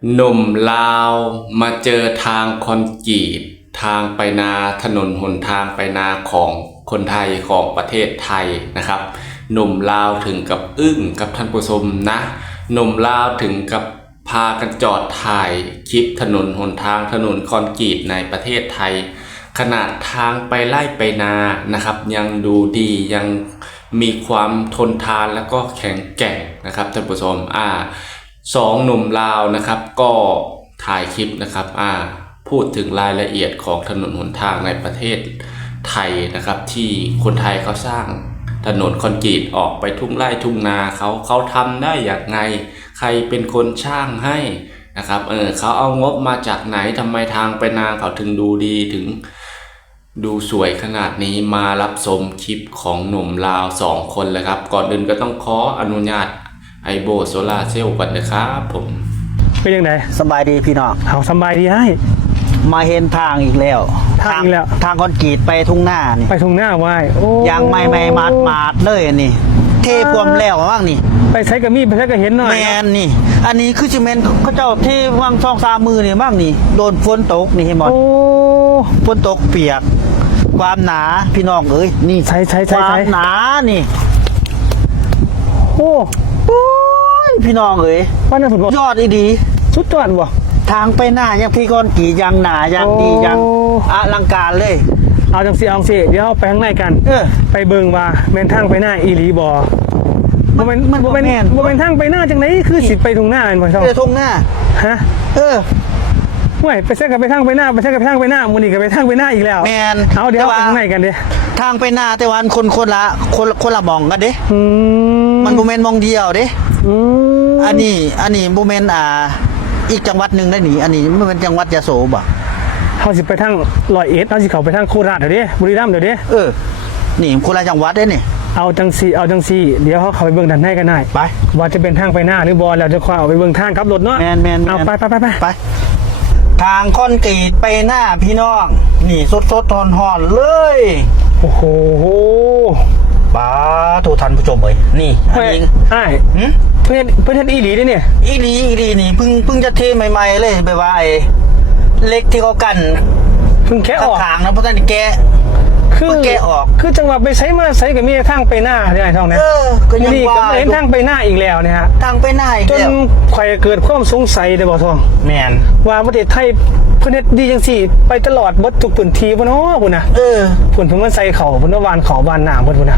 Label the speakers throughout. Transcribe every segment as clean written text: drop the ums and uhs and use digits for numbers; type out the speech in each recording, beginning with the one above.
Speaker 1: หนุ่มลาวมาเจอทางคอนกรีตทางไปนาถนนหนทางไปนาของคนไทยของประเทศไทยนะครับหนุ่มลาวถึงกับอึ้งกับท่านผู้ชมนะหนุ่มลาวถึงกับพากันจอดถ่ายคลิปถนนหนทางถนนคอนกรีตในประเทศไทยขนาดทางไปไล่ไปนานะครับยังดูดียังมีความทนทานแล้วก็แข็งแกร่งนะครับท่านผู้ชมสองหนุ่มลาวนะครับก็ถ่ายคลิปนะครับพูดถึงรายละเอียดของถนนหนทางในประเทศไทยนะครับที่คนไทยเขาสร้างถนนคอนกรีตออกไปทุ่งไร่ทุ่งนาเขาทำได้อย่างไงใครเป็นคนช่างให้นะครับเขาเอางบมาจากไหนทำไมทางไปนาเขาถึงดูดีถึงดูสวยขนาดนี้มารับชมคลิปของหนุ่มลาว2 คนเลยครับก่อนอื่นก็ต้องขออนุญาตไอโบโซลาเซลล์ก่อนนะครับผม
Speaker 2: เป็นยังไง
Speaker 3: สบายดีพี่น้อง
Speaker 2: เอาสบายดีให้
Speaker 3: มาเห็นทางอีกแล้ว
Speaker 2: ทางอีกแล้ว
Speaker 3: ทางคอนกรีตไปทุ่งหน้านี่
Speaker 2: ไปทุ่งหน้าไว้
Speaker 3: ยังไม่มาดเลยนี่เทพวมแล้วว่างนี่
Speaker 2: ไปใช้กระมี่ไปใช้กระเห็นหน่อย
Speaker 3: แมนนี่อันนี้คือซีเมนต์เขาเจ้าเทวาง2-3 มือนี่บ้างนี่โดนฝนตกนี่เห็นบ่ฝนตกเปียกความหนาพี่น้องเอ้ยนี่
Speaker 2: ใช่
Speaker 3: ความหนานี่
Speaker 2: โอ้
Speaker 3: พี่น้องเอ้ย
Speaker 2: ว่าน่าสนใจ
Speaker 3: ยอดอีดี
Speaker 2: สุดยอดว่ะ
Speaker 3: ทางไปหน้ายังพี่ก้อนกี่ยังหนายังดียังอลังการเลย
Speaker 2: เอาจังสิเดี๋ยวไปข้างในกันไปเบิ่งว่าแม่นทางไปหน้าอีหลีบ่บ่แม่นทางไปหน้าจังไหนคือสิไปทุ่งหน้าแม่นบ่
Speaker 3: ครับทุ่งหน้า
Speaker 2: ฮะห่วยไปใช้กับไปทางไปหน้าไปใช้กับไปทางไปหน้ามื้อนี้ก็ไปทางไปหน้าอีกแล้ว
Speaker 3: แม่น
Speaker 2: เอาเดี๋ยวไปข้างในกันเด้
Speaker 3: ทางไปหน้าแต่วันคนละมองกันเด้มันบ่แม่นมองเดียวเด้อันนี้บ่แม่นอีกจังหวัดนึงได้หนิอันนี้มันเป็นจังหวัดยโสบ่
Speaker 2: เฮาสิไปทาง100 เฮาสิเข้าไปทางโคราชเดี๋ยวเด้บุรีรัมย์เดี๋ยวเด้
Speaker 3: นี่คนละจังหวัดเด้นี่
Speaker 2: เอาจังซี่เดี๋ยวเฮาเข้าไปเบิ่งด้านในกันได้
Speaker 3: ไป
Speaker 2: ว่าจะเป็นทางไปหน้าหรือบ่แล้วจะเอาไปเบิ่งทางขับรถเนาะ
Speaker 3: แม่น
Speaker 2: เอาไป
Speaker 3: ทางคอนกรีตไปหน้าพี่น้องนี่สดๆร้อนๆเลย
Speaker 2: โอ้โห
Speaker 3: ป้าทุกท่านผู้ชมเอ้ยนี่
Speaker 2: อันนี้เพื่อนอีหลีเด้เนี่ย
Speaker 3: อีหลีนี่เพิ่งจะเทใหม่ๆเลยแบบว่าไอ้เล็กที่เขากัน
Speaker 2: เพิ่งแค่ออก
Speaker 3: ทางนะเพราะท่านแกแกออก
Speaker 2: คือจังหวะไปใช้มาใช้กับมีทางไปหน้าได้ท่องนะ
Speaker 3: ก็ยังว่า
Speaker 2: เห็นทางไปหน้าอีกแล้วเนี่ยฮะ
Speaker 3: ทางไปหน้าอีกแล้ว
Speaker 2: จนใครเกิดความสงสัยได้บ่ท่อง
Speaker 3: แม่น
Speaker 2: ว่าประเทศไทยเพิ่นเฮ็ดดีจังซี่ไปตลอดเบิดทุกพื้นที่บ่เนาะพุ่นน่ะเพิ่นมาใส่เขาเพิ่นวานเขาวานน้ำเพิ่นพุ่นน่ะ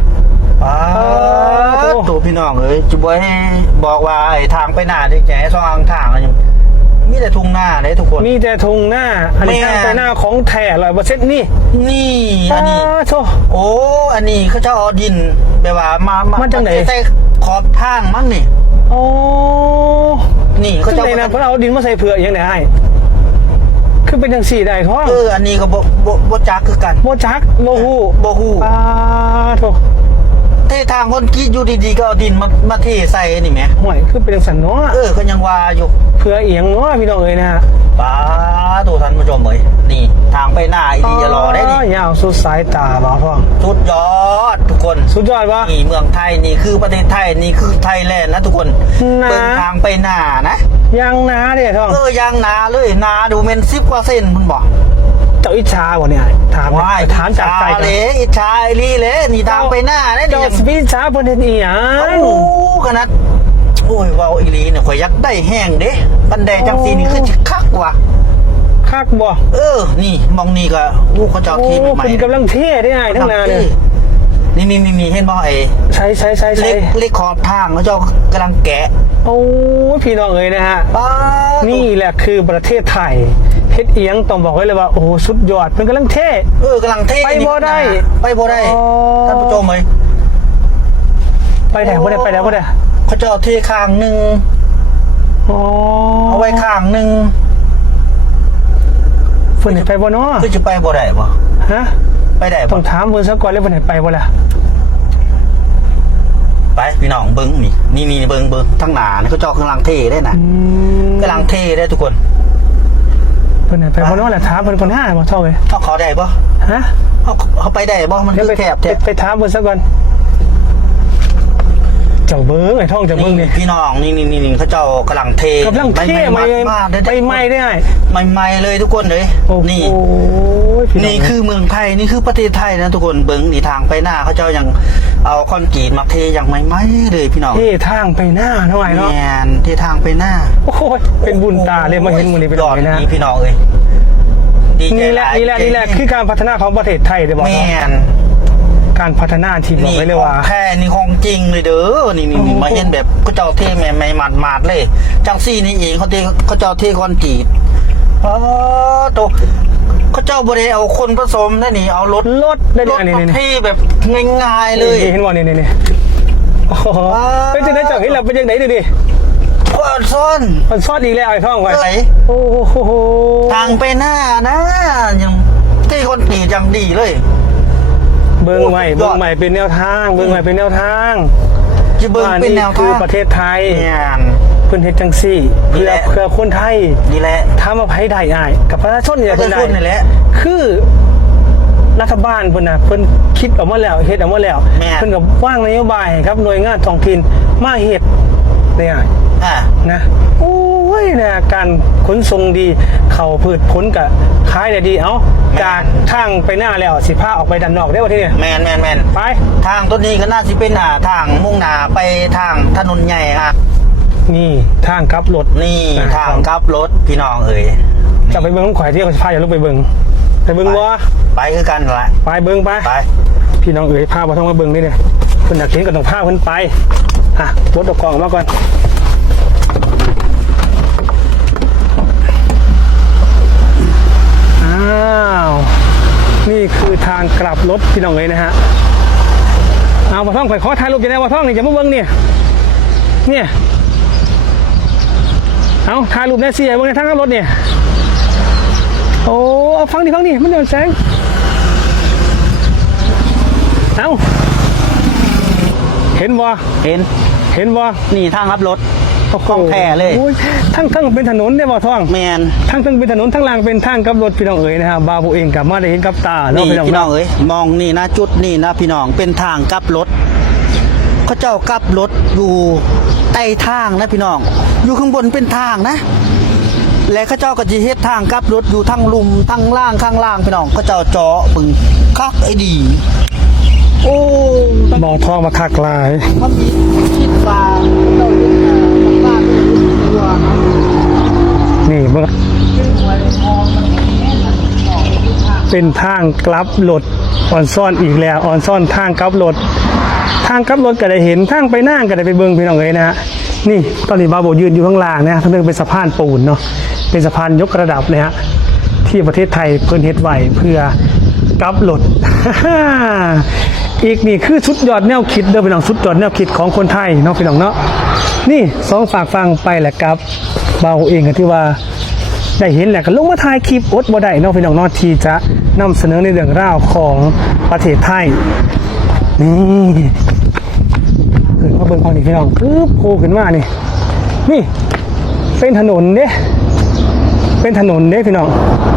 Speaker 3: ตัวพี่น้องเอ้ยจุบ่ให้บอกว่าไอ้ทางไปหน้าที่แกให้2ทางอยู่มีแต่ทุ่งหน้าเลยทุกคน
Speaker 2: มีแต่ทุ่งหน้าอันนี้ทางไปหน้าของแท้100%นี่
Speaker 3: อันนี้โอ้อันนี้เขาจะเอาดินแบบว่ามา
Speaker 2: จังไหน
Speaker 3: ใส่ขอบทางมั้งนี่
Speaker 2: โอ้
Speaker 3: นี่เขาจะ
Speaker 2: เอาดินมาใส่เผือกอย่างไหนให้คือเป็นจังซี่ได้ท้อง
Speaker 3: อันนี้ก็บ่จักคือกัน
Speaker 2: บ่จักบ่ฮู้โธ่
Speaker 3: เททางคนคิดอยู่ดีๆก็เอาดินมาเทใส่นี่แหม
Speaker 2: ห่วยคือเป็นจังซั่นเนาะ
Speaker 3: ก็ยังว่าอยู่
Speaker 2: เพื่อเอียงเนาะพี่น้องเอ้ยนะฮะ
Speaker 3: ป้าตัวท่านผู้ชมเอ้ยนี่ทางไปหน้าอีดีจะรอได้นี่
Speaker 2: ยาวสุดสายตาบ่พ่อ
Speaker 3: สุดยอดทุกคน
Speaker 2: สุดยอดวะ
Speaker 3: นี่เมืองไทยนี่คือประเทศไทยนี่คือไทยแลนด์นะทุกคนเบิ่งทางไปหน้านะ
Speaker 2: ยังหนาเด้ท่อง
Speaker 3: ยังหนาเลยหนาดูเมน10 กว่าเซนมันบอก
Speaker 2: เจ้าอิจฉาบ่เนี่ยถามจากใจ
Speaker 3: กันเลยอิจฉาไอ้ลี่เลยนี่ทางไปหน้าเนี่ย
Speaker 2: เจ้าสปีชาบ่ได้อีหยัง
Speaker 3: ขนาดโอ้ยว้าวอีลี่เนี่ยข่อยยักได้แห้งเด้ปันแดจังซี่นี่คือสิคักว่ะ
Speaker 2: คักบ่
Speaker 3: นี่มองนี่ก็เขาเจ้าเทใหม่
Speaker 2: คุณกำลังเทได้ไงทั้งนั้นเลย
Speaker 3: นี่มีเห็นบ่ไอ้
Speaker 2: ใช่
Speaker 3: เล็กขอบทางเขาเจ้ากำลังแกะ
Speaker 2: โอ้พี่น้องเอ้ยนะฮะนี่แหละคือประเทศไทยเฮ็ดเอียงต้องบอกไว้เลยว่าโอ้สุดยอดมันกำลังเท
Speaker 3: กำลังเท
Speaker 2: ไปบ่ได้
Speaker 3: ท่านผู้ชมเลย
Speaker 2: ไปไหนบ่ได้
Speaker 3: เขาเจ้าเทข้างนึงเอาไว้ข้างนึง
Speaker 2: เพิ่นไปบ่เนาะ
Speaker 3: คือจะไปบ่ได้บ่
Speaker 2: ฮะ
Speaker 3: ไปได้
Speaker 2: ต้องถามเพิ่นซะก่อนเลยเพิ่นไปบ่ล่ะ
Speaker 3: ไปพี่น้องเบิ่งนี่เบิ่งทั้งหน้านี่เขาเจ้ากำลังเทได้น่ะกำลังเทได้ทุกคน
Speaker 2: เพิ่นไปบ่เนาะแหละถามเพิ่นก่อนหาบ่เท่าเว้ย
Speaker 3: เขาได้บ่
Speaker 2: ฮะ
Speaker 3: เขาไปได้บ่มันคือแคบ
Speaker 2: ไปถามเพิ่นซะก่อนเจ้าเบิ้งไอ้ท่องเจ้าเบิ้งนี่
Speaker 3: พี่น้องนี่เขาเจ้ากำลังเท
Speaker 2: กำลังเท่ไม่ไม่ได้
Speaker 3: ใหม่ๆเลยทุกคนเลย
Speaker 2: โอ้โห
Speaker 3: นี่
Speaker 2: พี่อง
Speaker 3: นี่คือเมืองไทยนี่คือประเทศไทยนะทุกคนเบิ้งนี่ทางไปหน้าเขาเจ้ายังเอาคอนกรีตมาเทอย่างใหม่ๆเลยพี่น้อง
Speaker 2: เท่ทางไปหน้าเท่าไหร่เนาะ
Speaker 3: แมนเททางไปหน้า
Speaker 2: โอ้โหเป็นบุญตาเลยมาเห็นมือนี้เป็น
Speaker 3: ยอด
Speaker 2: ไงนะ
Speaker 3: นี่พี่น้องเอ้ยดีใจ
Speaker 2: นี่แหละคือการพัฒนาของประเทศไทยเดี๋ยวบอก
Speaker 3: แม
Speaker 2: เนาะ
Speaker 3: น
Speaker 2: การพัฒนาที่บอก
Speaker 3: นี่
Speaker 2: ไว้เลย
Speaker 3: ขอ
Speaker 2: ว่า
Speaker 3: งแท้นี่ของจริงเลยเด้อนี่
Speaker 2: โอ้โห
Speaker 3: มาเห็นแบบเขาเจ้าเทแม่หมาดเลยจังซี่นี่เองเขาเจ้าเทคอนกรีตอ๋อตัวเขาเจ้าบริเอาคนผสมได้นี่เอารถ
Speaker 2: รถได้
Speaker 3: ร
Speaker 2: เนี่ย
Speaker 3: ถ
Speaker 2: นี่
Speaker 3: มาเทแบบง่ายๆเลย
Speaker 2: เห็นว่านี่โอ้โหเป็นจังไหนเจ้าเห็นเราเป็นจังไหนดูดิ
Speaker 3: โอ้ซ่อน
Speaker 2: มันซอดอีกแล้วไอ้ท่องไว้
Speaker 3: ไหน
Speaker 2: โอ้โห
Speaker 3: ทางไปหน้านะยังเทคอนกรีตอย่างดีเลย
Speaker 2: เบิ้งใหม่เป็นแนวทางเบิ้งใหม่เป็นแนวทาง
Speaker 3: จะเบิ่งเป็นแนว
Speaker 2: คือ
Speaker 3: ทาง
Speaker 2: ประเทศไทย
Speaker 3: เนี่ย
Speaker 2: เพื่อนเฮ็ดจังซี่
Speaker 3: นี่แหละ
Speaker 2: เพื่อคนไทย
Speaker 3: นี่แหละ
Speaker 2: ทำมาไผได้อ้ายกับประชาชนนี่แหละ
Speaker 3: ประ
Speaker 2: เพิ่น
Speaker 3: ชาช
Speaker 2: ได้
Speaker 3: นนี่แหละ
Speaker 2: คือรัฐบาลเพิ่นน่ะเพิ่นคิดออกมาแล้วเฮ็ดออกมาแล้ว
Speaker 3: แม่
Speaker 2: เพิ่นก็วางนโยบายให้ครับหน่วยงานท้องถิ่นมาเฮ็ดได้อ้าย
Speaker 3: อ่ะ
Speaker 2: นะโอ้ยนะการขนส่งดีเข้าพืชผลก็ขายได้ดีเอ้าจากทางไปหน้าแล้วสิพาออกไปด้านนอกได้บ่ทีนี้
Speaker 3: แมน
Speaker 2: ไป
Speaker 3: ทางต้นนี้ก็น่าจะเป็นทางมุ่งหน้าไปทางถนนใหญ่อ่ะ
Speaker 2: นี่ทางกลับรถ
Speaker 3: นี่ทางกลับรถพี่น้องเอ๋ย
Speaker 2: จะไปเบิ่งข่อยที่เขาพาอย่าลงไปเบิ่งไปเบิ่งบ่
Speaker 3: ไปคือกันแหละ
Speaker 2: ไปเบิ่งไป
Speaker 3: ไป
Speaker 2: พี่น้องเอ๋ยพาบ่ต้องมาเบิ่งนี่เนี่ยเพิ่นอยากเห็นก็ต้องพาเพิ่นไปอ่ะรถเอากล่องออกมาก่อนอ้าวนี่คือทางกลับรถพี่น้องเอ๋ยนะฮะเอาบ่ต้องข่อยขอถ่ายรูปจะได้บ่ต้องนี่จะมาเบิ่งเนี่ยเอาถ่ายรูปได้สิเบิ่งในทางกลับรถเนี่ยโอ้เอาฟังดิมันโดนแสงเอาเห็นบ่
Speaker 3: เห็น
Speaker 2: บ่
Speaker 3: นี่ทางรับรถ
Speaker 2: โอ้โห
Speaker 3: ของแท้เลย
Speaker 2: โอ้ทั้งเป็นถนนได้บ่ท่อง
Speaker 3: แมน
Speaker 2: ทั้งเป็นถนนทั้งรางเป็นทางกลับรถพี่น้องเอ๋ยนะฮะบาวโบเองกลับมาได้เห็นกับตาเนาะ
Speaker 3: นี่
Speaker 2: พี่น้อง
Speaker 3: พี่น้อง
Speaker 2: เนาะ
Speaker 3: เอ๋ยมองนี่นะจุดนี่นะพี่น้องเป็นทางกลับรถเขาเจ้ากลับรถอยู่ใต้ทางนะพี่น้องอยู่ข้างบนเป็นทางนะ และเขาเจ้าก็จะเฮ็ดทางกลับรถอยู่ทั้งลุมทั้งล่างข้างล่างพี่น้องเขาเจ้าเจาะปึงคักไอ้ดี โอ้
Speaker 2: บ่ท่องมาคักหลาย
Speaker 3: เขามีคิดว่าเจ้าเฮ็ดบ้านตัว
Speaker 2: นี่เบิ่งเป็นทางกลับรถออนซ่อนอีกแล้วออนซ่อนทางกลับรถก็ได้เห็นทางไปหน้าก็ได้ไปเบิ่งพี่น้องเอ๋ยนะฮะนี่ตอนนี้บาวโบยืนอยู่ข้างล่างนะฮะทั้งนึงเป็นสะพานปูนเนาะเป็นสะพานยกระดับเลยฮะที่ประเทศไทยเพิ่นเฮ็ดไว้เพื่อกลับรถ อีกนี่คือสุดยอดแนวคิดเด้อพี่น้องสุดยอดแนวคิดของคนไทยเนาะพี่น้องเนาะนี่สองฝากฟังไปแหละครับบาวเองก็ที่ว่าได้เห็นแหละก็ลงมาถ่ายคลิปอดบ่ได้เนาะพี่น้องเนาะที่จะนำเสนอในเรื่องราวของประเทศไทยนี่ขึ้นมาเบิ่งฟังนี่พี่น้องปึ๊บโผล่ขึ้นมานี่เป็นถนนเด้พี่น้อง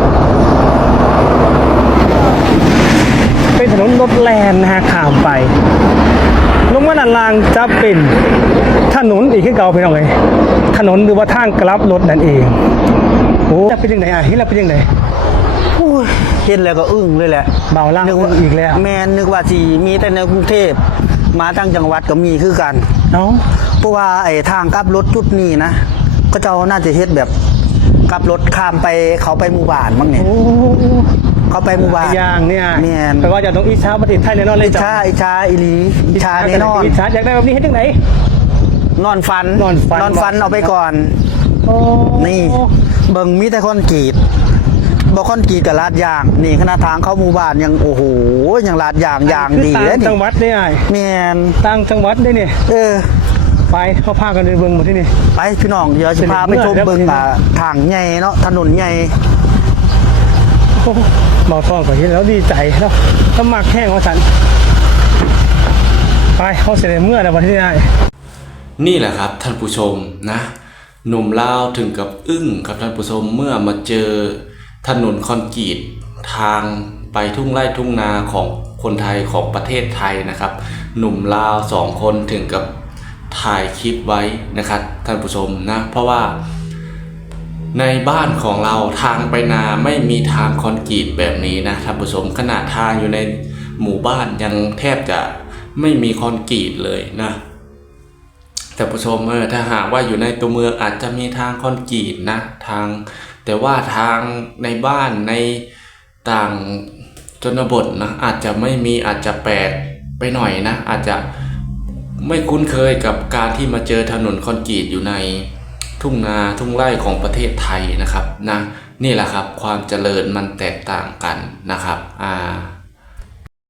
Speaker 2: เป็นถนนรถแล่นนะฮะข้ามไปลงมาด้านล่างจะเป็นถนนอีกขึ้นเก่าพี่น้องเลยถนนหรือว่าทางกลับรถนั่นเองโอ้จะเป็นยังไงอ่ะเห็นแล้วเป็นยังไง
Speaker 3: โอ้ยเห็นแล้วก็อึ้งเลยแหละ
Speaker 2: เบาล่างอีกแล้ว
Speaker 3: แมนนึกว่าสิมีแต่ในกรุงเทพมาทางจังหวัดก็มีคือกัน
Speaker 2: เนาะ
Speaker 3: เพราะว่าไอ้ทางกลับรถจุดนี้นะก็เจ้าน่าจะเฮ็ดแบบกลับรถข้ามไปเขาไปหมู่บ้านมั้งเนี่ย
Speaker 2: โอ้
Speaker 3: เขาไปหมู่บ้าน
Speaker 2: อย่างเนี่ย
Speaker 3: แม่น
Speaker 2: แปลว่าจะต้องอิจฉาประเทศไทยแน่นอนเลย
Speaker 3: อิจฉาอิลีอิจฉาแน่นอน
Speaker 2: อิจฉาอยากได้แบบนี้เฮ็ดจังไหน
Speaker 3: นอนฟัน
Speaker 2: นอนฝัน
Speaker 3: เอาไปก่อน
Speaker 2: โอ้
Speaker 3: นี่เบิ่งมีแต่คอนกรีตบ่คอนกรีตกับลาดยางนี่ขนาดทางเข้าหมู่บ้านยังโอ้โหยังลาดยางดี
Speaker 2: คือ
Speaker 3: เลย
Speaker 2: ต่าง
Speaker 3: นี่
Speaker 2: จังหวัดได้ไง
Speaker 3: แม่น
Speaker 2: ต่างจังหวัดได้เนี่ย
Speaker 3: เออ
Speaker 2: ไปเขาพากันเดินเบิ่งหมดที่นี่
Speaker 3: ไปพี่น้องเดี๋ยวจะพาไปชมเบิ่งทางใหญ่เนาะถนนใหญ่
Speaker 2: โอ้เบาทองก็เห็นแล้วดีใจแล้วสมัครแห้งว่าสันไปเขาเสร็จเมื่อแล้ววันที่ได้
Speaker 1: นี่แหละครับท่านผู้ชมนะหนุ่มลาวถึงกับอึ้งกับท่านผู้ชมเมื่อมาเจอถนนคอนกรีตทางไปทุ่งไร่ทุ่งนาของคนไทยของประเทศไทยนะครับหนุ่มลาว2 คนถึงกับถ่ายคลิปไว้นะครับท่านผู้ชมนะเพราะว่าในบ้านของเราทางไปนาไม่มีทางคอนกรีตแบบนี้นะท่านผู้ชมขนาดทางอยู่ในหมู่บ้านยังแทบจะไม่มีคอนกรีตเลยนะท่านผู้ชมถ้าหากว่าอยู่ในตัวเมืองอาจจะมีทางคอนกรีตนะทางแต่ว่าทางในบ้านในต่างชนบทนะอาจจะไม่มีอาจจะแปลกไปหน่อยนะอาจจะไม่คุ้นเคยกับการที่มาเจอถนนคอนกรีตอยู่ในทุ่งนาทุ่งไร่ของประเทศไทยนะครับนะนี่แหละครับความเจริญมันแตกต่างกันนะครับ